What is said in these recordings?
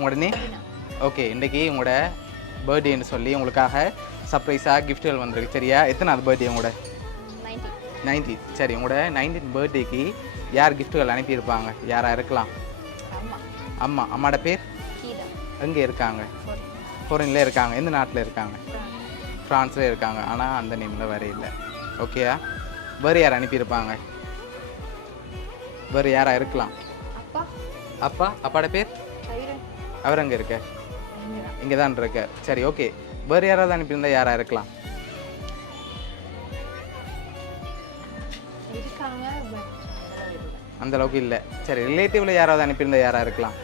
உங்களோட name? Okay, இன்றைக்கி உங்களோட பர்த்டேன்னு சொல்லி உங்களுக்காக சர்ப்ரைஸாக கிஃப்ட்டுகள் வந்திருக்கு. சரியா? எத்தனாவது பர்த்டே உங்களோட? 90. சரி, உங்களோட 19th பர்த்டேக்கு யார் கிஃப்ட்டுகள் அனுப்பியிருப்பாங்க? யாராக இருக்கலாம்? அம்மா. அம்மாவோட பேர்? எங்கே இருக்காங்க? ஃபாரின்ல இருக்காங்க. எந்த நாட்டில் இருக்காங்க? ஃப்ரான்ஸில் இருக்காங்க. ஆனால் அந்த நேமில் வேறு இல்லை. ஓகேயா? வேறு யார் அனுப்பியிருப்பாங்க? வேறு யாராக இருக்கலாம்? அப்பாவோட பேர்? அவர் அங்கே இருக்க? இங்கே தான் இருக்க. சரி, ஓகே. வேறு யாராவது அனுப்பியிருந்தால் யாராக இருக்கலாம்? அந்த அளவுக்கு இல்லை. சரி, ரிலேட்டிவில் யாராவது அனுப்பியிருந்தால் யாராக இருக்கலாம்?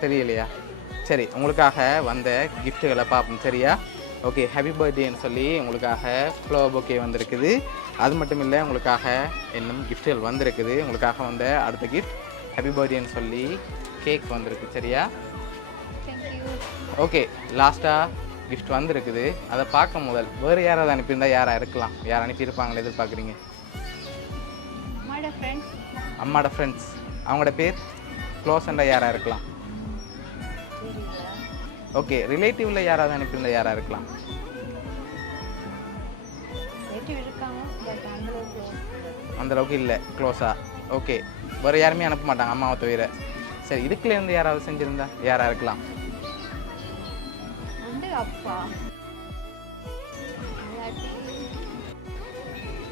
தெரியலையா? சரி, உங்களுக்காக வந்த கிஃப்ட்டுகளை பார்ப்போம். சரியா? ஓகே, ஹாப்பி பர்த்டேன்னு சொல்லி உங்களுக்காக ஃப்ளவர் பொக்கே வந்திருக்குது. அது மட்டும் இல்லை, உங்களுக்காக இன்னும் கிஃப்ட்டுகள் வந்திருக்குது. உங்களுக்காக வந்த அடுத்த கிஃப்ட் ஹாப்பி பர்த்டேன்னு சொல்லி கேக் வந்திருக்கு. சரியா? ஓகே, லாஸ்ட்டாக கிஃப்ட் வந்திருக்குது. அதை பார்க்க முதல் வேறு யாராவது அனுப்பியிருந்தால் யாராக இருக்கலாம்? யார் அனுப்பியிருப்பாங்களே எதிர்பார்க்குறீங்க? அம்மாவோட ஃப்ரெண்ட்ஸ். அவங்களோட பேர்? க்ளோஸண்டாக யாராக இருக்கலாம்? ஓகே, ரிலேட்டிவில் யாராவது அனுப்பியிருந்தால் யாராக இருக்கலாம்? அந்தளவுக்கு இல்லை, க்ளோஸாக. ஓகே, வேறு யாருமே அனுப்ப மாட்டாங்க அம்மாவை தவிர. சரி, இதுக்குலேருந்து யாராவது செஞ்சுருந்தா யாராக இருக்கலாம்?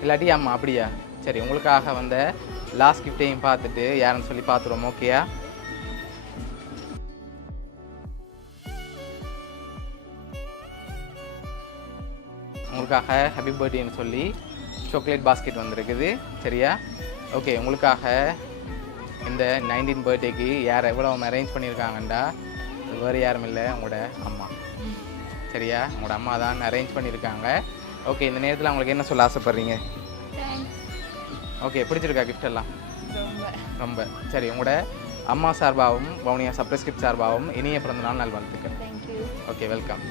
இல்லாட்டி அம்மா. அப்படியா? சரி, உங்களுக்காக வந்த லாஸ்ட் கிஃப்டையும் பார்த்துட்டு யாருன்னு சொல்லி பார்த்துருவோம். ஓகேயா? உங்களுக்காக ஹாப்பி பர்த்டேன்னு சொல்லி சாக்லேட் பாஸ்கெட் வந்திருக்குது. சரியா? ஓகே, உங்களுக்காக இந்த 19th பர்த்டேக்கு யார் எவ்வளோ அரேஞ்ச் பண்ணியிருக்காங்கண்டா வேறு யாரும் இல்லை, உங்களோட அம்மா. சரியா? உங்களோட அம்மா தான் அரேஞ்ச் பண்ணியிருக்காங்க. ஓகே, இந்த நேரத்தில் அவங்களுக்கு என்ன சொல்ல ஆசைப்பட்றீங்க? ஓகே, பிடிச்சிருக்கா கிஃப்ட் எல்லாம்? ரொம்ப. சரி, உங்களோட அம்மா சார்பாகவும் வவுனியா சர்ப்ரைஸ் கிஃப்ட் சார்பாகவும் இனிய பிறந்த நாள் நல்வாழ்த்துக்கள். Okay, welcome.